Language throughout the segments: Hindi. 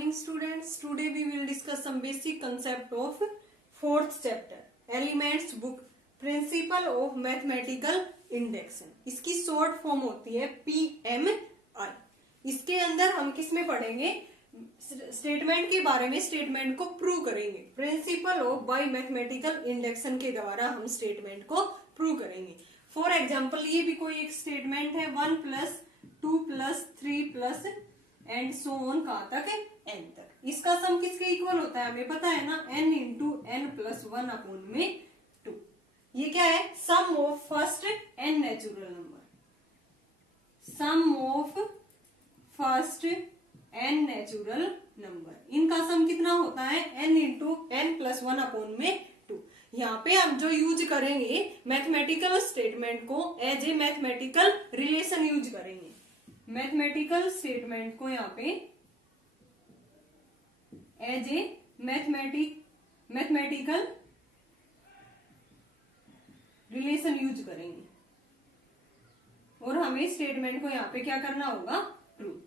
morning students. Today we will discuss some basic concept of fourth chapter elements book principle of mathematical induction. इसकी शॉर्ट फॉर्म होती है PMI. इसके अंदर हम किस में पढ़ेंगे? स्टेटमेंट के बारे में, स्टेटमेंट को प्रूव करेंगे. Principle of bye mathematical induction के द्वारा हम स्टेटमेंट को प्रूव करेंगे. फॉर एग्जाम्पल ये भी कोई एक स्टेटमेंट है 1 + 2 + 3 + एंड सो ऑन कहां तक है? n तक. इसका सम किसके इक्वल होता है? हमें पता है ना, n × n + 1/2. ये क्या है? Sum of first n natural number. Sum of first n natural number. इनका सम कितना होता है? n × n + 1/2. यहाँ पे हम जो यूज करेंगे मैथमेटिकल स्टेटमेंट को as a mathematical relation use करेंगे. मैथमेटिकल स्टेटमेंट को यहाँ पे as a mathematical relation use करेंगे और हमें स्टेटमेंट को यहाँ पे क्या करना होगा? प्रूव.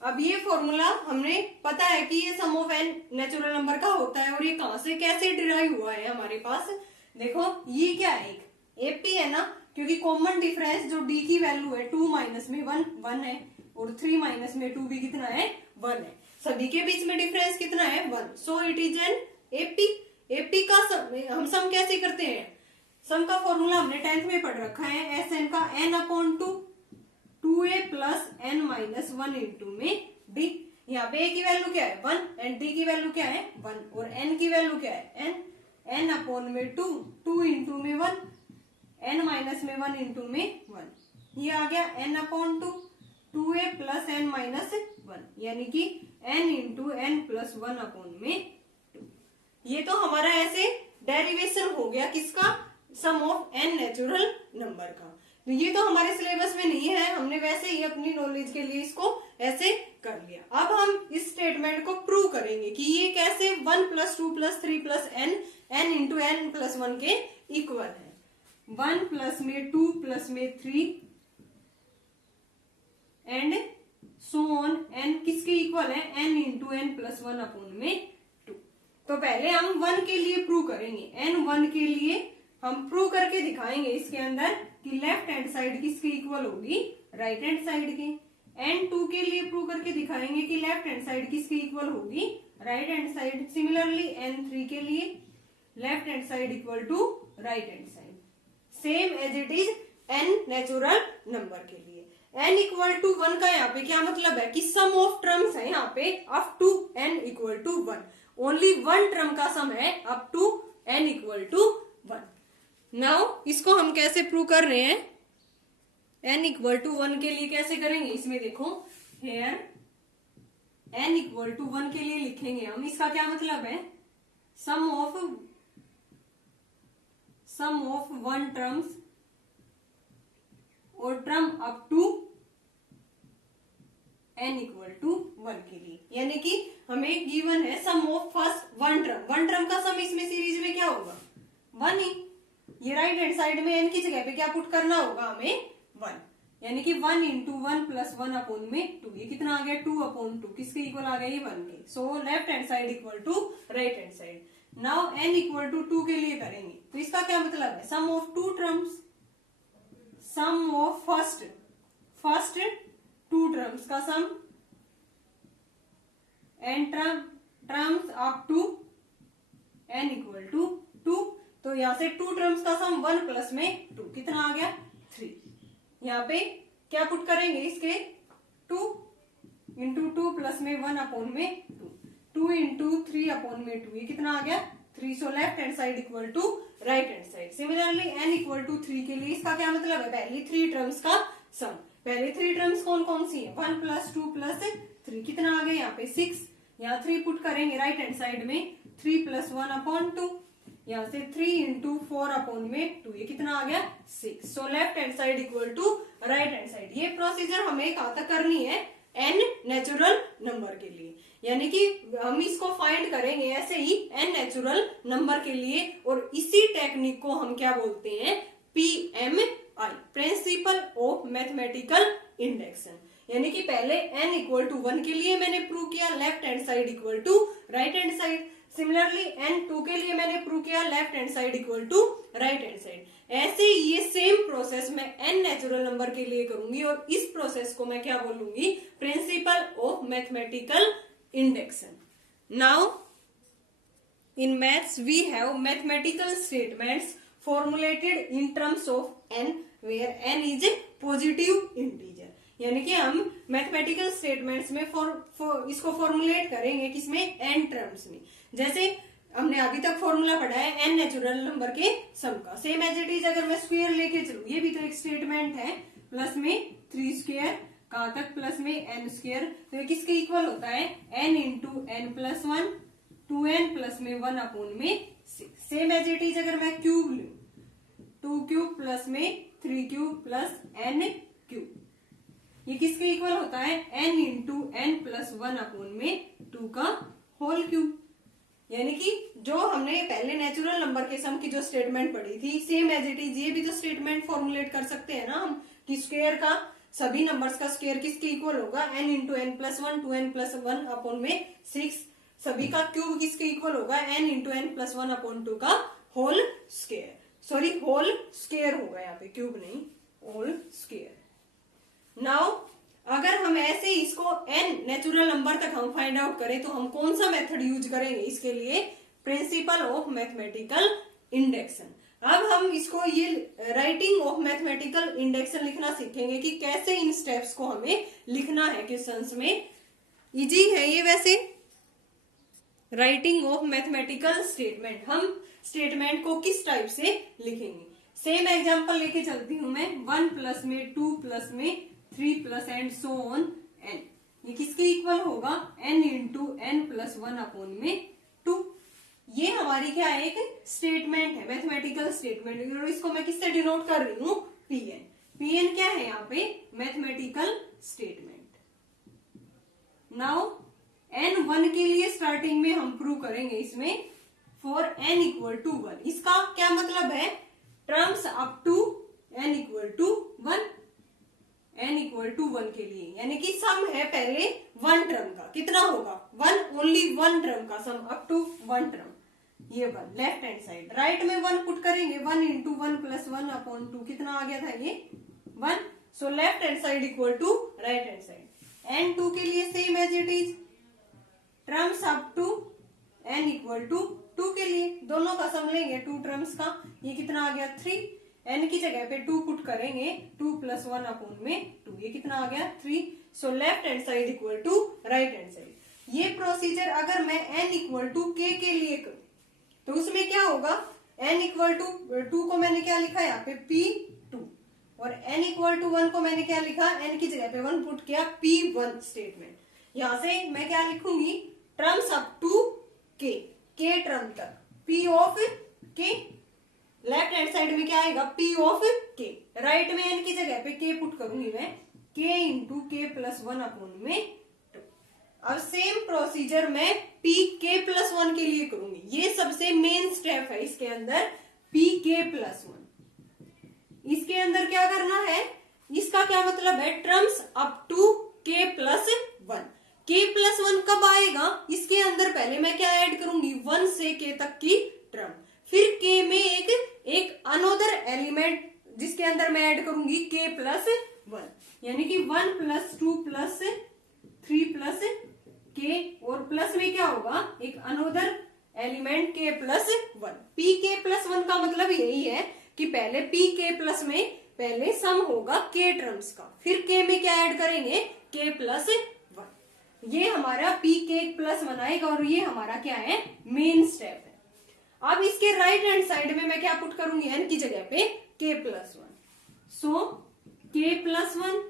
अब ये फॉर्मूला हमने पता है कि ये सम ऑफ n नेचुरल नंबर का होता है और ये कहां से कैसे डिराइव हुआ है हमारे पास. देखो ये क्या है? एक एपी है ना, क्योंकि कॉमन डिफरेंस जो d की वैल्यू है 2 - में 1 है और 3 - में 2 भी कितना है? 1 है. सभी के बीच में डिफरेंस कितना है? 1. So it is an AP. AP का हम सम कैसे करते हैं? सम का फॉर्मूला हमने 10th में पढ़ रखा है. एस एन का n/2 2a + n - 1 * में d. यहाँ पे a की वैल्यू क्या है? 1 एंड d की वैल्यू क्या है? 1 और n की वैल्यू क्या है? n/2 2 * में 1 n - में 1 * में 1. ये आ गया n/2 2a + n - 1 यानी कि n × n + 1/2. ये तो हमारा ऐसे डेरिवेशन हो गया किसका? सम ऑफ n नेचुरल नंबर का. तो ये तो हमारे सिलेबस में नहीं है, हमने वैसे ही अपनी नॉलेज के लिए इसको ऐसे कर लिया. अब हम इस स्टेटमेंट को प्रूव करेंगे कि ये कैसे 1 + 2 + 3 + n × n + 1 के इक्वल है. 1 + में 2 + में 3 एंड सो ऑन. n किसके इक्वल है? n × n + 1/2. तो पहले हम 1 के लिए प्रूव करेंगे. n1 के लिए हम प्रूव करके दिखाएंगे इसके अंदर कि लेफ्ट हैंड साइड किसके इक्वल होगी? राइट हैंड साइड के. n2 के लिए प्रूव करके दिखाएंगे कि लेफ्ट हैंड साइड किसके इक्वल होगी? Right hand side. Similarly n3 के लिए left hand side equal to right hand side. Same as it is n natural number के लिए. n = 1 का यहाँ पे क्या मतलब है? कि सम ऑफ टर्म्स है यहाँ पे up to n = 1. Only 1 term का सम है अप टू n = 1. नाउ इसको हम कैसे प्रूव कर रहे हैं? n = 1 के लिए कैसे करेंगे? इसमें देखो हेयर n = 1 के लिए लिखेंगे हम. इसका क्या मतलब है? सम ऑफ 1 टर्म्स और टर्म अप टू n = 1 के लिए. यानी कि हमें गिवन है sum of first 1 term. 1 term का सम इसमें सीरीज में क्या होगा? 1 ही. ये राइट हैंड साइड में n की जगह पे क्या पुट करना होगा हमें? 1. यानी कि 1 × 1 + 1/2. ये कितना आ गया? 2/2. किसके इक्वल आ गया? ये 1 के. So left hand side equal to right hand side. Now n = 2 के लिए करेंगे. तो इसका क्या मतलब है? Sum of 2 terms, sum of first 2 terms का sum and terms up to n = 2. तो यहाँ से 2 टर्म्स का सम 1 + में 2 कितना आ गया? 3. यहाँ पे क्या पुट करेंगे? इसके 2 × 2 + में 1/2. 2 × 3/2. ये कितना आ गया? 3. So left hand side equal to right hand side. Similarly n = 3 के लिए इसका क्या मतलब है? पहली 3 टर्म्स का सम. पहले 3 टर्म्स कौन कौन सी है? 1 + 2 + 3 कितना आ गया? यहाँ पे 6. यहाँ 3 पुट करेंगे राइट हैंड साइड में. 3 + 1/2. यहाँ से 3 × 4/2. ये कितना आ गया? 6. So left hand side equal to right hand side. ये प्रोसीजर हमें कहां तक करनी है? n नेचुरल नंबर के लिए. यानी कि हम इसको फाइंड करेंगे ऐसे ही n नेचुरल नंबर के लिए और इसी टेक्निक को हम क्या बोलते हैं? PMI. I, principal of mathematical induction. यानी कि पहले n इक्वल टू 1 के लिए मैंने प्रूव किया left hand side equal to right hand side. Similarly n2 के लिए मैंने प्रूव किया left hand side equal to right hand side. ऐसे ये सेम प्रोसेस मैं n नेचुरल नंबर के लिए करूंगी और इस प्रोसेस को मैं क्या बोलूंगी, principal of mathematical induction. Now in maths we have mathematical statements formulated in terms of n where n is a positive integer। यानी कि हम मैथमेटिकल स्टेटमेंट्स में इसको फॉर्मुलेट करेंगे किसमें, n टर्म्स में। जैसे हमने अभी तक फॉर्मूला पढ़ा है n नेचुरल नंबर के सम का। सेम एज इट इज अगर मैं स्क्वायर लेके चलूं, ये भी तो एक स्टेटमेंट है, प्लस में 3 स्क्वायर, कहां तक, प्लस में n स्क्वायर, तो ये किसके इक्वल होता है, n into n plus 1, 2n plus में 1 अपॉन में 6। सेम एज इट इज अगर मैं क्यूब लूं, 2 क्यूब प्लस में 3 क्यूब प्लस n क्यूब, ये किसके इक्वल होता है, n into n plus 1 upon में 2 का होल क्यूब। यानी कि जो हमने पहले नेचुरल नंबर के सम की जो स्टेटमेंट पढ़ी थी, सेम एज इट इज ये भी तो स्टेटमेंट फॉर्मुलेट कर सकते हैं ना हम, कि स्क्वायर का, सभी नंबर्स का स्क्वायर किसके इक्वल होगा, n into n plus 1, 2n plus 1 upon में 6। सभी का क्यूब किसके इक्वल होगा, n into n plus 1 upon 2 का whole square. Sorry, whole square होगा यहाँ पे, क्यूब नहीं, होल स्क्वायर। नाउ अगर हम ऐसे ही इसको n नेचुरल नंबर तक हम फाइंड आउट करें तो हम कौन सा मेथड यूज करेंगे इसके लिए, प्रिंसिपल ऑफ मैथमेटिकल इंडेक्शन। अब हम इसको ये राइटिंग ऑफ मैथमेटिकल इंडेक्शन लिखना सीखेंगे कि कैसे इन स्टेप्स को हमें लिखना है क्वेश्चंस में। इजी है ये वैसे, राइटिंग ऑफ मैथमेटिकल स्टेटमेंट, हम स्टेटमेंट को किस टाइप से लिखेंगे। सेम एग्जांपल लेके चलती हूं मैं, 1 प्लस में 2 प्लस में 3 plus and so on n, ये किसके इक्वल होगा, n into n plus 1 upon में 2। ये हमारी क्या है, एक स्टेटमेंट है, मैथमेटिकल स्टेटमेंट, और इसको मैं किससे डिनोट कर रही हूँ, pn। pn क्या है यहाँ पे, मैथमेटिकल स्टेटमेंट। नाउ n1 के लिए स्टार्टिंग में हम प्रूव करेंगे इसमें, फॉर n इक्वल टू 1। इसका क्या मतलब है, terms up to n equal to 1, n equal to 1 के लिए, यानी कि सम है पहले 1 टर्म का, कितना होगा 1, ओनली 1 टर्म का सम अप टू 1 टर्म, ये 1 लेफ्ट हैंड साइड। राइट में 1 पुट करेंगे, 1 इंटू 1 प्लस 1 अपॉन 2, कितना आ गया था ये 1। So left hand side equal to right hand side. n2 के लिए same as it is, terms up to n equal to 2 के लिए दोनों का सम लेंगे 2 टर्म्स का, ये कितना आ गया 3। n की जगह पे 2 पुट करेंगे, 2 प्लस 1 अपॉन में 2, ये कितना आ गया 3। So left hand side equal to right hand side. ये प्रोसीजर अगर मैं n इक्वल टू k के लिए करूं तो उसमें क्या होगा, n इक्वल टू 2 को मैंने क्या लिखा यहाँ पे p2, और n इक्वल टू 1 को मैंने क्या लिखा, n की जगह पे 1 पुट किया, p1 स्टेटमेंट। यहां से मैं क्या लिखूंगी, terms up to k, k term तक, p of k। Left hand side में क्या आएगा, p ऑफ k। राइट में n की जगह पे k पुट करूंगी मैं, k into k plus 1 upon में 2। अब सेम प्रोसीजर मैं p k प्लस 1 के लिए करूंगी, ये सबसे मेन स्टेप है इसके अंदर, p k प्लस 1। इसके अंदर क्या करना है, इसका क्या मतलब है, terms up to k plus 1। k plus 1 कब आएगा, इसके अंदर पहले मैं क्या ऐड करूंगी, 1 से k तक की टर्म, फिर k में एक अनोदर एलिमेंट जिसके अंदर मैं ऐड करूंगी k प्लस 1, यानी कि 1 प्लस 2 प्लस 3 प्लस k, और प्लस में क्या होगा, एक another element k plus 1। p k plus 1 का मतलब यही है कि पहले p k प्लस में पहले सम होगा k टर्म्स का, फिर k में क्या ऐड करेंगे, k प्लस 1। ये हमारा p k प्लस 1 आएगा, और ये हमारा क्या है, मेन स्टेप है। अब इसके राइट हैंड साइड में मैं क्या पुट करूंगी, n की जगह पे k प्लस 1। सो k प्लस 1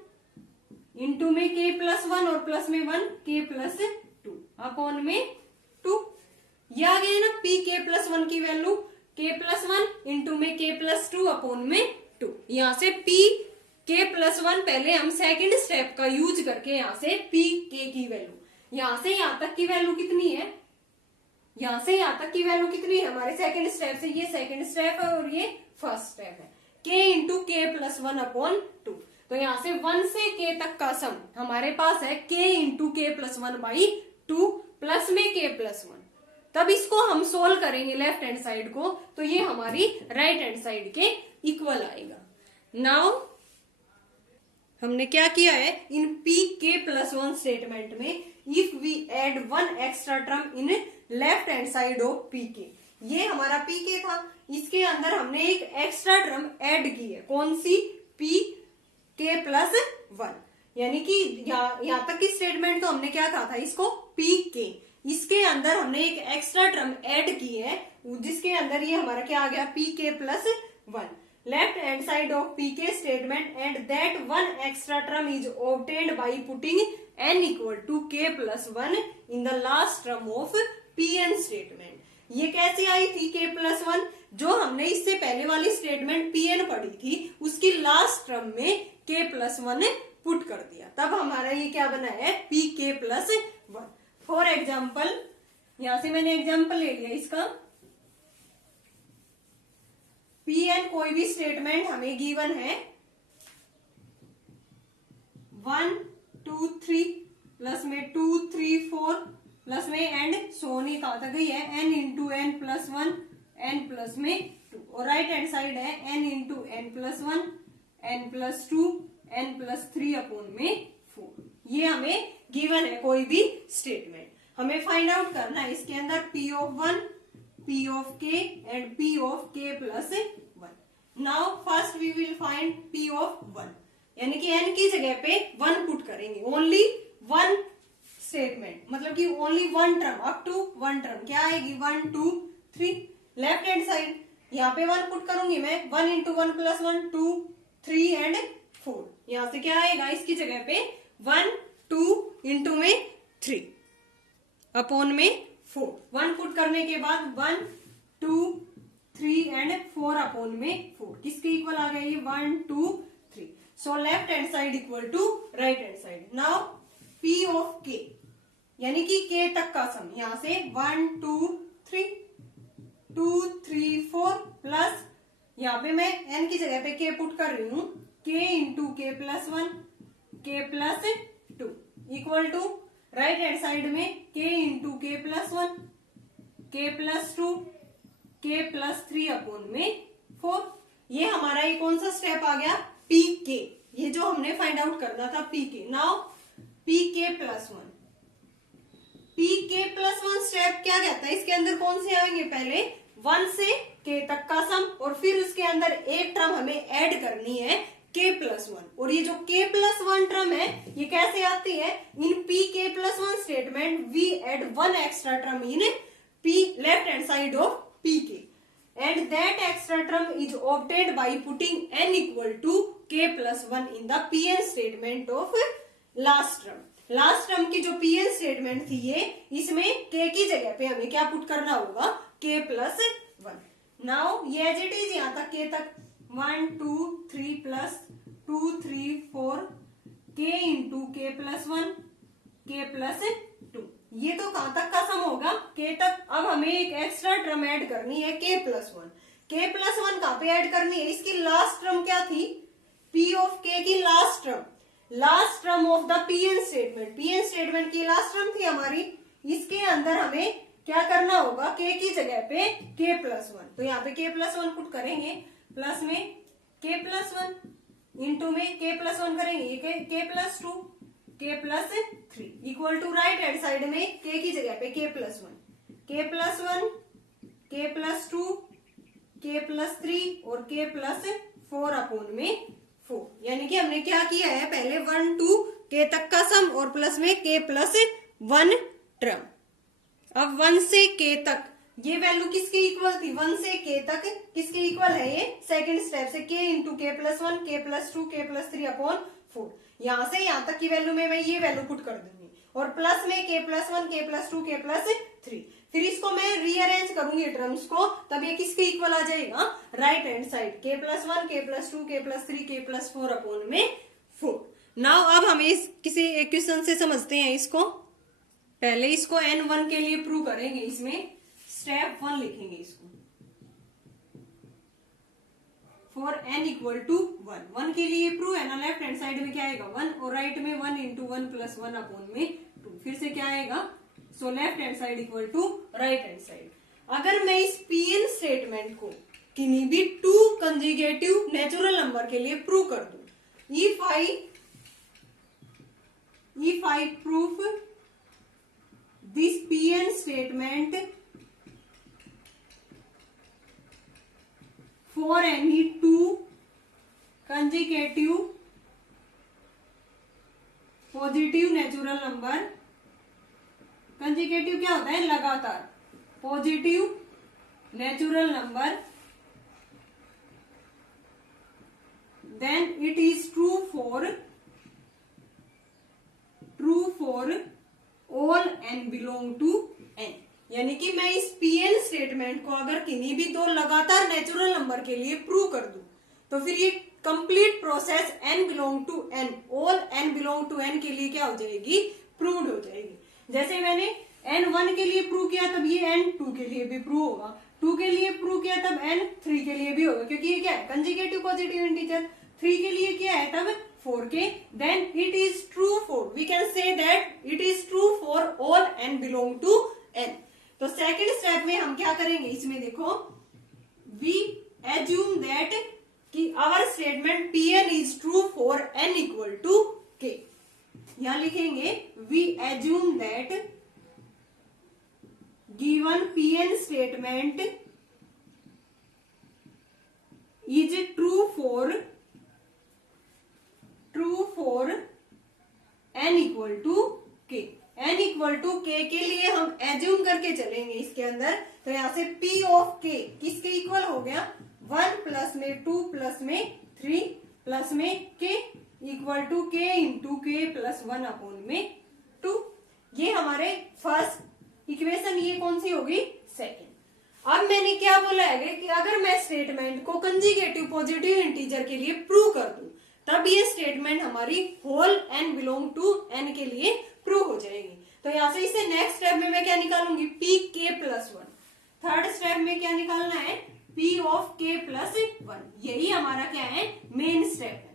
इंटू में k प्लस 1 और प्लस में 1, k प्लस 2 अपॉन में 2। ये आ गया ना p k प्लस 1 की वैल्यू, k प्लस 1 इंटू में k प्लस 2 अपॉन में 2। यहाँ से p k प्लस 1 पहले हम सेकेंड स्टेप का यूज करके यहाँ से p k की वैल्यू, यहाँ से यहाँ तक की वैल्यू कितनी है, यहाँ से यहाँ तक की वैल्यू कितनी है हमारे सेकंड स्टेप से, ये सेकंड स्टेप है और ये फर्स्ट स्टेप है। k into k plus 1 upon 2। तो यहां से 1 से k तक का सम हमारे पास है k into k plus 1 by 2 plus में k प्लस 1। तब इसको हम सोल्व करेंगे लेफ्ट हैंड साइड को, तो ये हमारी राइट हैंड साइड के इक्वल आएगा। नाउ हमने क्या किया है, in p k plus 1 statement में if we add one extra term in left hand side of p k, ये हमारा p k था, इसके अंदर हमने एक एक्स्ट्रा टर्म ऐड की है, कौन सी, p k प्लस 1, यानी कि यहाँ तक की स्टेटमेंट तो हमने क्या कहा था, इसको p k, इसके अंदर हमने एक एक्स्ट्रा टर्म ऐड की है जिसके अंदर ये हमारा क्या आ गया, p k plus 1 left hand side of pk statement and that one extra term is obtained by putting n equal to k plus 1 in the last term of pn statement। ये कैसे आई थी k plus 1, जो हमने इससे पहले वाली स्टेटमेंट pn पढ़ी थी उसकी लास्ट टर्म में k plus 1 पुट कर दिया, तब हमारा ये क्या बना है, pk plus 1। फॉर एग्जाम्पल, यहां से मैंने एग्जाम्पल ले लिया इसका, Pn कोई भी स्टेटमेंट हमें गिवन है 1 2 3 प्लस में 2 3 4 प्लस में एंड सोनी कहां तक गई है, n into n plus 1 n plus में 2, और राइट हैंड साइड है n into n plus 1 n plus 2 n plus 3 upon में 4। ये हमें गिवन है कोई भी स्टेटमेंट, हमें फाइंड आउट करना है इसके अंदर p of 1 p of k and p of k plus 1। Now first we will find p of 1, यानी कि n की जगह पे 1 पुट करेंगे, ओनली 1 स्टेटमेंट, मतलब कि only 1 term, up to 1 term क्या आएगी, 1 2 3, लेफ्ट हैंड साइड यहाँ पे 1 पुट करूंगी मैं, 1 इंटू 1 प्लस 1 2 3 एंड 4, यहाँ से क्या आएगा, इसकी जगह पे 1 2 इंटू में 3 अपॉन में 4, 1 पुट करने के बाद 1 2 3 एंड 4 अपॉन में 4, किसके इक्वल आ गया ये, 1 2 3। So left hand side equal to right hand side. Now p of k, यानी कि k तक का सम, यहां से 1 2 3 2 3 4 प्लस यहाँ पे मैं n की जगह पे k पुट कर रही हूं, k into k plus 1 k plus 2 equal to right hand side में k into k plus 1 k plus 2 k plus 3 upon में 4। ये हमारा ये कौन सा स्टेप आ गया, pk, ये जो हमने फाइंड आउट करना था pk। Now pk plus 1, pk plus 1 step क्या कहता है, इसके अंदर कौन से आएंगे, पहले 1 से k तक का सम, और फिर उसके अंदर एक टर्म हमें ऐड करनी है k प्लस 1, और ये जो k प्लस 1 टर्म है ये कैसे आती है, in p k plus 1 statement we add 1 extra term in p left hand side of p k and that extra term is obtained by putting n equal to k plus 1 in the pn statement of last term। Last term की जो pn स्टेटमेंट थी ये, इसमें k की जगह पे हमें क्या पुट करना होगा, k प्लस 1। नाउ ये एज इट इज यहाँ तक k तक 1 2 3 plus 2 3 4 k into k plus 1 k plus 2, ये तो कहां तक का सम होगा, k तक। अब हमें एक एक्स्ट्रा टर्म ऐड करनी है k प्लस 1, k प्लस 1 कहां पे ऐड करनी है, इसकी लास्ट टर्म क्या थी, p ऑफ k की last term of the pn statement, pn statement की लास्ट टर्म थी हमारी, इसके अंदर हमें क्या करना होगा, k की जगह पे k प्लस 1, तो यहाँ पे k प्लस 1 पुट करेंगे, प्लस में k प्लस 1 इंटू में k प्लस 1 करेंगे, k plus 2 k plus 3 equal to right hand side में k की जगह पे k plus 1 k plus 1 k plus 2 k plus 3 और k प्लस 4 अपॉन में 4, यानी कि हमने क्या किया है, पहले 1 2 k तक का सम और प्लस में k प्लस 1 टर्म। अब 1 से k तक ये वैल्यू किसके इक्वल थी, 1 से k तक किसके इक्वल है, ये सेकंड स्टेप से k into k plus 1 k plus 2 k plus 3 upon 4, यहां से यहां तक की वैल्यू में मैं ये वैल्यू पुट कर दूंगी, और प्लस में k plus 1 k plus 2 k plus 3, फिर इसको मैं रीअरेंज करूंगी टर्म्स को, तब ये किसके इक्वल आ जाएगा, right hand side k plus 1 k plus 2 k plus 3 k plus 4 upon में 4। नाउ अब हम इस किसी इक्वेशन से समझते हैं इसको, पहले इसको n1 के लिए प्रूव करेंगे, इसमें स्टेप 1 लिखेंगे इसको। For n equal to 1। 1 के लिए प्रूव है ना, लेफ्ट हैंड साइड में क्या आएगा 1 और राइट में 1 इंटू 1 प्लस 1 अपॉन में 2। फिर से क्या आएगा, so left hand side equal to right hand side. अगर मैं इस Pn स्टेटमेंट को किन्हीं भी 2 कंजुगेटिव नेचुरल नंबर के लिए प्रूव कर दूं, if I prove this Pn statement for any 2 consecutive positive natural number, conjugative क्या होता है, लगातार, positive natural number, then it is true for all n belong to n। यानी कि मैं इस Pn स्टेटमेंट को अगर किन्हीं भी 2 लगातार नेचुरल नंबर के लिए प्रूव कर दूं, तो फिर ये complete process n belong to n, all n belong to n के लिए क्या हो जाएगी, प्रूव्ड हो जाएगी। जैसे मैंने n1 के लिए प्रूव किया तब ये n2 के लिए भी प्रूव होगा, 2 के लिए प्रूव किया तब n3 के लिए भी होगा, क्योंकि ये क्या है, कंजुगेटिव पॉजिटिव इंटीजर। 3 के लिए क्या है तब 4 के, then it is true for, we can say that it is true for all n belong to n। तो सेकंड स्टेप में हम क्या करेंगे, इसमें देखो, वी एज्यूम दैट कि our statement Pn is true for n equal to k। यहां लिखेंगे we assume that given Pn statement is true for n equal to k। n equal to k के लिए हम एज्यूम करके चलेंगे इसके अंदर, तो यहां से P ऑफ k किसके इक्वल हो गया, 1 प्लस में 2 प्लस में 3 प्लस में k equal to k into k plus 1 upon में 2। ये हमारे फर्स्ट इक्वेशन, ये कौन सी होगी, सेकेंड। अब मैंने क्या बोला है कि अगर मैं स्टेटमेंट को कंजुगेटिव पॉजिटिव इंटीजर के लिए प्रूव कर दूं, तब ये स्टेटमेंट हमारी whole n belong to n के लिए प्रूव हो जाएगी। तो यहां से इसे नेक्स्ट स्टेप में मैं क्या निकालूंगी, pk प्लस 1। थर्ड स्टेप में क्या निकालना है, p ऑफ k प्लस 1। यही हमारा क्या है, मेन स्टेप है।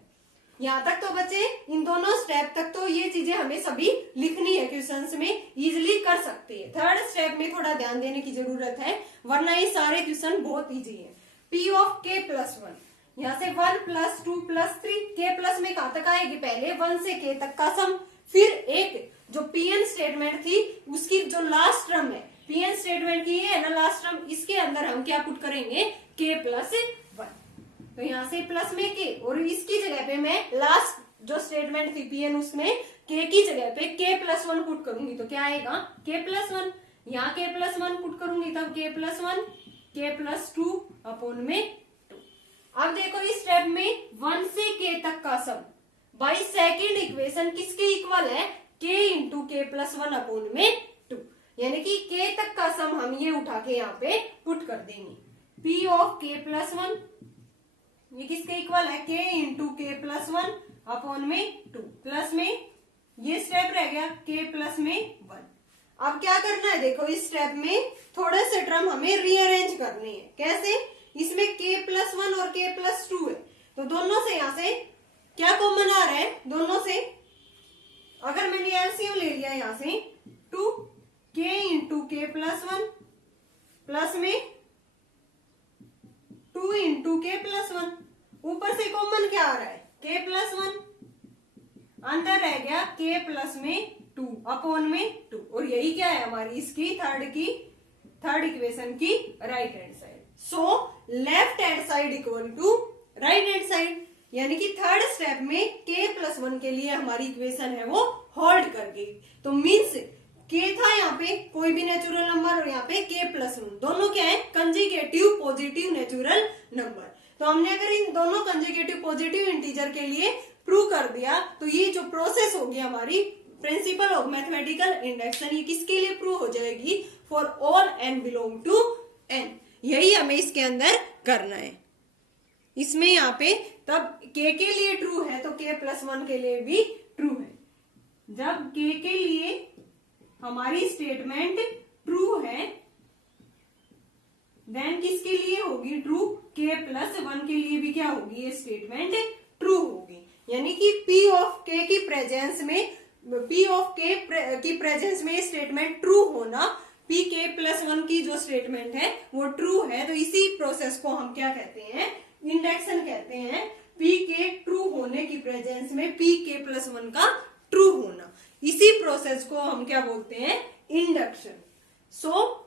यहां तक तो बच्चे, इन दोनों स्टेप तक तो ये चीजें हमें सभी लिखनी है, क्वेश्चंस में इजीली कर सकते हैं। थर्ड स्टेप में थोड़ा ध्यान देने की जरूरत है, वरना ये सारे क्वेश्चन बहुत इजी है। p ऑफ k प्लस 1, यहाँ से 1 प्लस 2 प्लस 3, k प्लस में कहां तक आएगी, पहले 1 से k तक का सम, फिर एक जो Pn स्टेटमेंट थी उसकी जो लास्ट टर्म है, Pn स्टेटमेंट की है ना लास्ट टर्म, इसके अंदर हम क्या पुट करेंगे, k प्लस 1। तो यहाँ से प्लस में k, और इसकी जगह पे मैं लास्ट जो स्टेटमेंट थी Pn उसमें k की जगह पे k प्लस 1 पुट करूंगी, तो क्या आएगा, k प्लस 1। यहाँ k प्लस 1 पुट करूंगी तब k plus 1 k plus 2 upon में 2। अब देखो इस स्टेप में 1 से k तक का सम बाई सेकेंड इक्वेशन किसके इक्वल है, k into k plus 1 upon में 2। यानी कि k तक का सम हम ये उठा के यहाँ पे पुट कर देंगे, p ऑफ k प्लस 1 ये किसके इक्वल है, k into k plus 1 upon में 2, प्लस में ये स्टेप रह गया k प्लस में 1। अब क्या करना है, देखो इस स्टेप में थोड़े से टर्म हमें रीअरेंज करनी है। कैसे, इसमें k प्लस 1 और k प्लस 2 है, तो दोनों से यहाँ से क्या कॉमन आ रहा है, दोनों से अगर मैंने एलसीएम ले लिया यहाँ से 2k into k plus 1 plus में 2 इंटू k प्लस 1, ऊपर से कॉमन क्या आ रहा है, k प्लस 1, अंदर रह गया k प्लस में 2 अपॉन में 2, और यही क्या है हमारी इसकी थर्ड इक्वेशन की right hand side. So left hand side equal to right hand side, यानी कि थर्ड स्टेप में k प्लस 1 के लिए हमारी इक्वेशन है वो होल्ड कर गई। तो मीन्स k था यहाँ पे कोई भी नेचुरल नंबर, और यहाँ पे k प्लस 1 दोनों क्या है, कंजुगेटिव पॉजिटिव नेचुरल नंबर। तो हमने अगर इन दोनों कंजुगेटिव पॉजिटिव इंटीजर के लिए प्रूव कर दिया, तो ये जो प्रोसेस होगी हमारी प्रिंसिपल ऑफ मैथमेटिकल इंडक्शन, ये किसके लिए प्रूव हो जाएगी, for all n belong to n। यही हमें इसके अंदर करना है। इसमें यहाँ पे तब k के लिए ट्रू है तो k प्लस 1 के लिए भी ट्रू है। जब k के लिए हमारी स्टेटमेंट ट्रू है देन किसके लिए होगी ट्रू, के प्लस वन के लिए भी क्या होगी ये स्टेटमेंट ट्रू होगी। यानी कि पी ऑफ के की प्रेजेंस में, पी ऑफ के की प्रेजेंस में स्टेटमेंट ट्रू होना, पी के प्लस वन की जो स्टेटमेंट है वो ट्रू है। तो इसी प्रोसेस को हम क्या कहते हैं, इंडक्शन कहते हैं। पी के ट्रू होने की प्रेजेंस में पी के प्लस वन का ट्रू होना, इसी प्रोसेस को हम क्या बोलते हैं, इंडक्शन।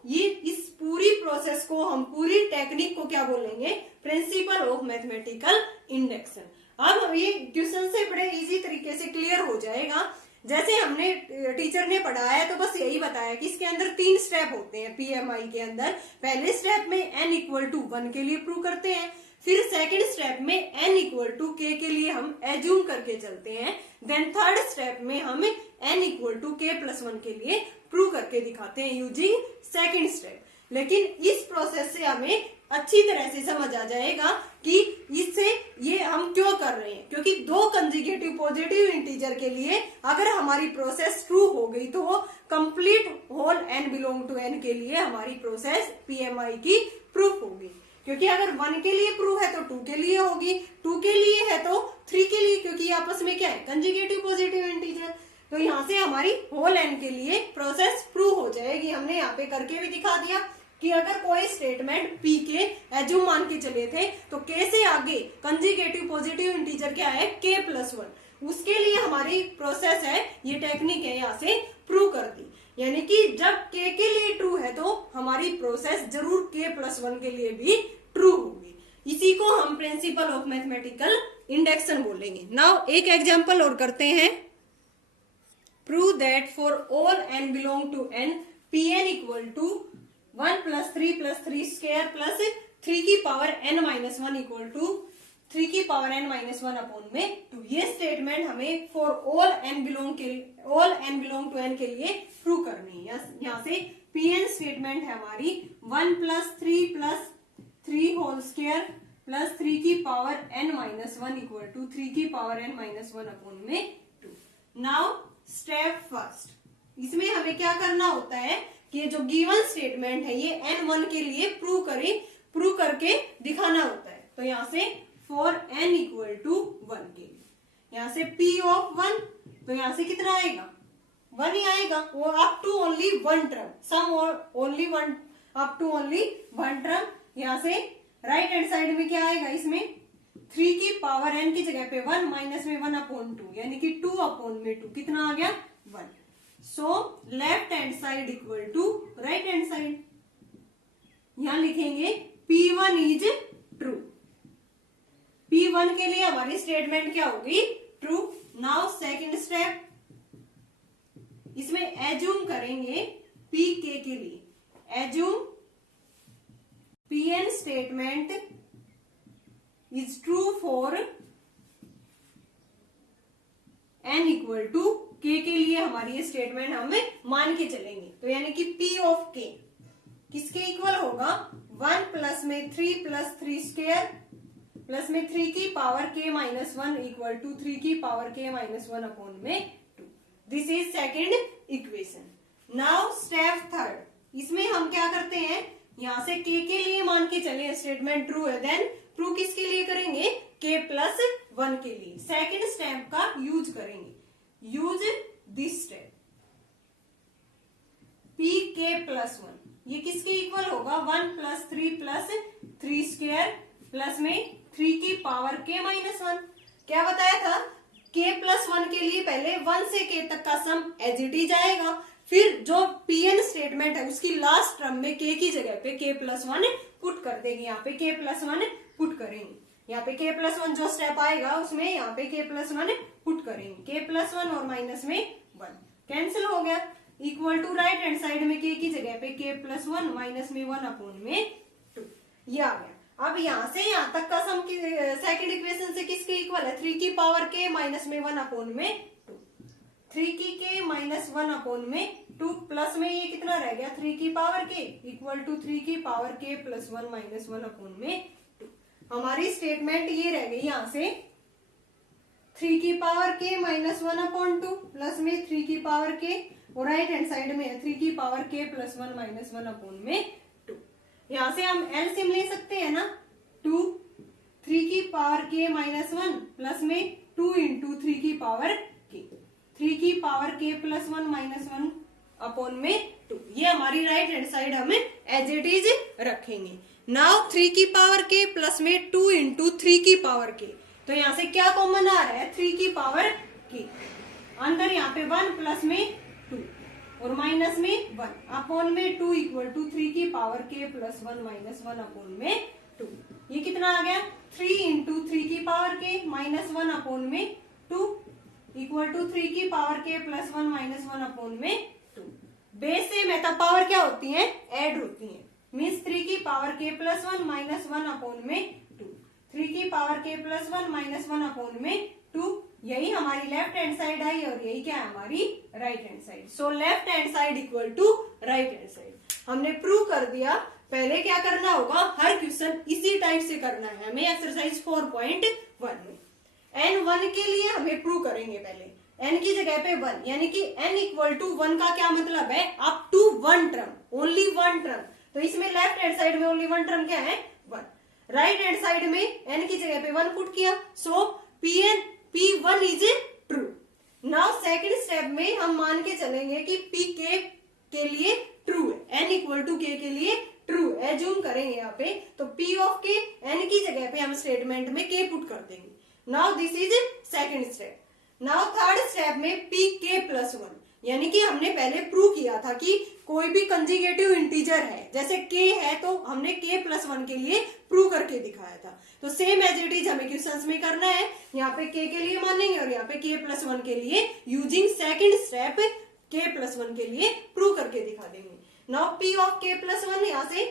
ये इस पूरी प्रोसेस को, हम पूरी टेक्निक को क्या बोलेंगे, प्रिंसिपल ऑफ मैथमेटिकल इंडक्शन। अब ये क्वेश्चन से बड़े इजी तरीके से क्लियर हो जाएगा। जैसे हमने टीचर ने पढ़ाया तो बस यही बताया कि इसके अंदर 3 स्टेप होते हैं पीएमआई के अंदर। पहले स्टेप में n इक्वल टू 1 के लिए प्रूव करते हैं, फिर सेकंड स्टेप में n इक्वल टू k के लिए हम एज्यूम करके चलते हैं, देन थर्ड स्टेप में हम n equal to k plus 1 के लिए प्रूव करके दिखाते हैं यूजिंग सेकंड स्टेप। लेकिन इस प्रोसेस से हमें अच्छी तरह से समझ आ जाएगा कि इससे ये हम क्यों कर रहे हैं, क्योंकि 2 कंसेक्यूटिव पॉजिटिव इंटीजर के लिए अगर हमारी प्रोसेस ट्रू हो गई तो वो complete whole n belong to n के लिए हमारी प्रोसेस पीएमआई की प्रूफ होगी। क्योंकि अगर 1 के लिए प्रूफ है तो 2 के लिए होगी, 2 के लिए है तो 3 के लिए, क्योंकि आपस में क्या है, कंसेक्यूटिव पॉजिटिव इंटीजर। तो यहाँ से हमारी होल n के लिए प्रोसेस प्रूव हो जाएगी। हमने यहाँ पे करके भी दिखा दिया कि अगर कोई स्टेटमेंट p के एज्यूम मान के चले थे तो k से आगे कंसेक्यूटिव पॉजिटिव इंटीजर क्या है, k प्लस 1, उसके लिए हमारी प्रोसेस है, ये टेक्निक है, यहाँ से प्रूव कर दी। यानी कि जब k के लिए ट्रू है तो हमारी प्रोसेस जरूर k प्लस 1 के लिए भी ट्रू होगी। इसी को हम प्रिंसिपल ऑफ मैथमेटिकल इंडक्शन बोलेंगे। नाउ एक एग्जांपल और करते हैं। Prove that for all n belong to n pn equal to 1 plus 3 square plus 3 की power n minus 1 equal to 3 की पावर n माइनस 1 अपॉन में 2। ये स्टेटमेंट हमें for all n belong to n के लिए प्रूव करनी है। यहाँ से pn स्टेटमेंट है हमारी 1 प्लस 3 होल स्क्वायर प्लस 3 की power n minus 1 equal to 3 की पावर n माइनस 1 अपॉन में 2। नाउ स्टेप फर्स्ट, इसमें हमें क्या करना होता है कि जो गिवन स्टेटमेंट है ये n1 के लिए प्रूव करके दिखाना होता है। तो यहाँ से फॉर n इक्वल टू 1 के लिए, यहाँ से p ऑफ 1, तो यहाँ से कितना आएगा, 1 ही आएगा, वो up to only 1 term, sum only 1 up to only 1 term. यहाँ से राइट हैंड साइड में क्या आएगा, इसमें 3 की पावर n की जगह पे 1 माइनस में 1 अपॉन 2, यानी कि 2 अपॉन में 2 कितना आ गया, 1। So left hand side equal to right hand side, यहां लिखेंगे P1 इज ट्रू। P1 के लिए हमारी स्टेटमेंट क्या होगी, ट्रू। नाउ सेकंड स्टेप, इसमें एज्यूम करेंगे Pk के लिए, assume Pn statement is true for n equal to k के लिए हमारी ये स्टेटमेंट हमें मान के चलेंगे। तो यानी कि p ऑफ k किसके इक्वल होगा, 1 प्लस में 3 प्लस 3 स्क्वायर प्लस में 3 की power k minus 1 equal to 3 की पावर k माइनस 1 अपॉन में 2। This is second equation. Now step third, इसमें हम क्या करते हैं, यहाँ से k के लिए मान के चले स्टेटमेंट ट्रू है, देन प्रूव किसके लिए करेंगे, k प्लस 1 के लिए। सेकेंड स्टेप का यूज करेंगे, use this step, pk plus 1, ये किसके इक्वल होगा, 1 प्लस 3 स्क्वायर प्लस में 3 की पावर k माइनस 1। क्या बताया था, k प्लस 1 के लिए पहले 1 से k तक का सम एज इट इज आएगा, फिर जो pn स्टेटमेंट है उसकी लास्ट टर्म में k की जगह पे k प्लस 1 पुट कर देंगे, यहाँ पे k प्लस 1 पुट करेंगे, यहाँ पे k प्लस 1 जो स्टेप आएगा उसमें यहाँ पे k प्लस 1 पुट करेंगे, k प्लस 1 और माइनस में 1 कैंसिल हो गया, equal to right hand side में k की जगह पे k प्लस 1 माइनस में 1 अपॉन में 2, ये आ गया। अब यहाँ से यहाँ तक का सम सेकंड इक्वेशन से किसके इक्वल है, 3 की पावर k माइनस में 1 अपॉन में 2, 3 की k माइनस 1 अपॉन में 2 प्लस में ये कितना रह गया, 3 की पावर k इक्वल टू 3 की power k plus 1 minus 1 upon में 2। हमारी स्टेटमेंट ये रह गई, यहाँ से 3 की power k minus 1 upon 2 plus में 3 की पावर k और राइट हैंड साइड में 3 की power k plus 1 minus 1 upon में 2। यहां से हम एलसीएम ले सकते हैं ना, 2 3 की पावर k माइनस 1 प्लस में 2 इंटू 3 की पावर k, 3 की power k plus 1 minus 1 upon में 2। ये हमारी राइट हैंड साइड हमें एज इट इज रखेंगे। नाउ 3 की पावर k प्लस में 2 इंटू 3 की पावर k, तो यहां से क्या कॉमन आ रहा है, 3 की पावर k, अंदर यहाँ पे 1 प्लस में 2 और माइनस में 1 अपॉन में 2 इक्वल टू 3 की power k plus 1 minus 1 upon में 2। ये कितना आ गया, 3 इंटू 3 की पावर k माइनस 1 अपॉन में 2 इक्वल टू 3 की power k plus 1 minus 1 upon में 2। बेस सेम है तब पावर क्या होती है, ऐड होती है। मीन्स 3 की power k plus 1 minus 1 upon में 2, 3 की power k plus 1 minus 1 upon में 2। यही हमारी लेफ्ट हैंड साइड आई और यही क्या है हमारी right hand side. So left hand side equal to right hand side हमने प्रूव कर दिया। पहले क्या करना होगा, हर क्वेश्चन इसी टाइप से करना है हमें एक्सरसाइज 4.1 में। n1 के लिए हमें प्रूव करेंगे पहले, n की जगह पे 1, यानी कि n इक्वल टू 1 का क्या मतलब है, up to 1 term, only 1 term. तो इसमें लेफ्ट हैंड साइड में ओनली 1 टर्म क्या है, 1। राइट हैंड साइड में n की जगह पे 1 पुट किया, so P1 is true. Now second step में हम मान के चलेंगे कि Pk के लिए ट्रू है, n इक्वल टू k के लिए ट्रू है, एज्यूम करेंगे यहाँ पे। तो P ऑफ k n की जगह पे हम स्टेटमेंट में k पुट कर देंगे। Now this is second step. Now third step में Pk प्लस 1, यानी कि हमने पहले प्रूव किया था कि कोई भी कंजुगेटिव इंटीजर है, जैसे k है तो हमने k प्लस 1 के लिए प्रूव करके दिखाया था। तो सेम एज इट इज हमें क्वेश्चंस में करना है, यहाँ पे k के लिए मानेंगे और यहाँ पे k प्लस 1 के लिए using second step k plus 1 के लिए प्रूव करके दिखा देंगे। Now P of k plus 1 यहाँ से,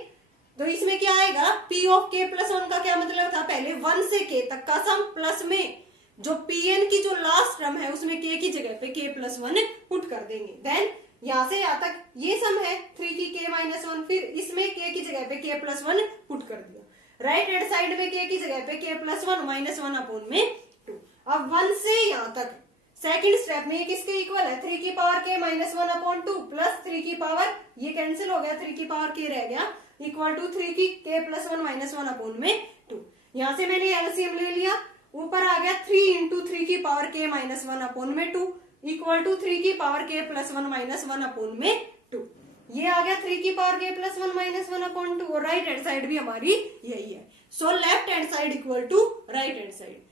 तो इसमें क्या आएगा, P ऑफ k प्लस 1 का क्या मतलब था, पहले 1 से k तक का सम प्लस में जो Pn की जो लास्ट टर्म है उसमें k की जगह पे k प्लस 1 पुट कर देंगे। देन यहाँ से यहाँ तक ये सम है 3 की k माइनस 1, फिर इसमें k की जगह पे k प्लस 1 पुट कर दिया। राइट हैंड साइड में k की जगह पे k प्लस 1 माइनस 1 अपॉन में 2। अब 1 से यहाँ तक सेकंड स्टेप में ये किसके इक्वल है, 3 की power k minus 1 upon 2 plus 3 की पावर, ये कैंसिल हो गया, 3 की पावर k रह गया, इक्वल टू 3 की k प्लस 1 माइनस 1 अपॉन में 2। यहाँ से मैंने एलसीएम ले लिया, ऊपर आ गया 3 इंटू 3 की पावर k माइनस 1 अपॉन में 2 इक्वल टू 3 की power k plus 1 minus 1 upon में 2। ये आ गया 3 की power k plus 1 minus 1 upon 2 और राइट हैंड साइड भी हमारी यही है। So left hand side equal to right hand side.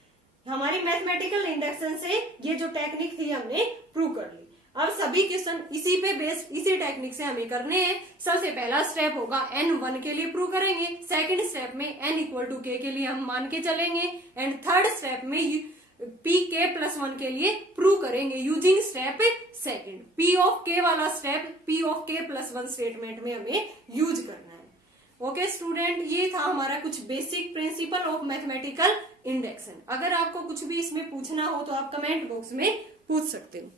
हमारी मैथमेटिकल इंडक्शन से ये जो टेक्निक थी हमने प्रूव कर ली। अब सभी क्वेश्चन इसी पे बेस्ड, इसी टेक्निक से हमें करने हैं। सबसे पहला स्टेप होगा n1 के लिए प्रूव करेंगे, सेकंड स्टेप में n इक्वल टू k के लिए हम मान के चलेंगे, एंड थर्ड स्टेप में Pk प्लस 1 के लिए प्रूव करेंगे using step second. P of k वाला step P of k plus 1 statement में हमें यूज करना है। ओके स्टूडेंट, ये था हमारा कुछ basic principle of mathematical induction. अगर आपको कुछ भी इसमें पूछना हो तो आप कमेंट बॉक्स में पूछ सकते हो।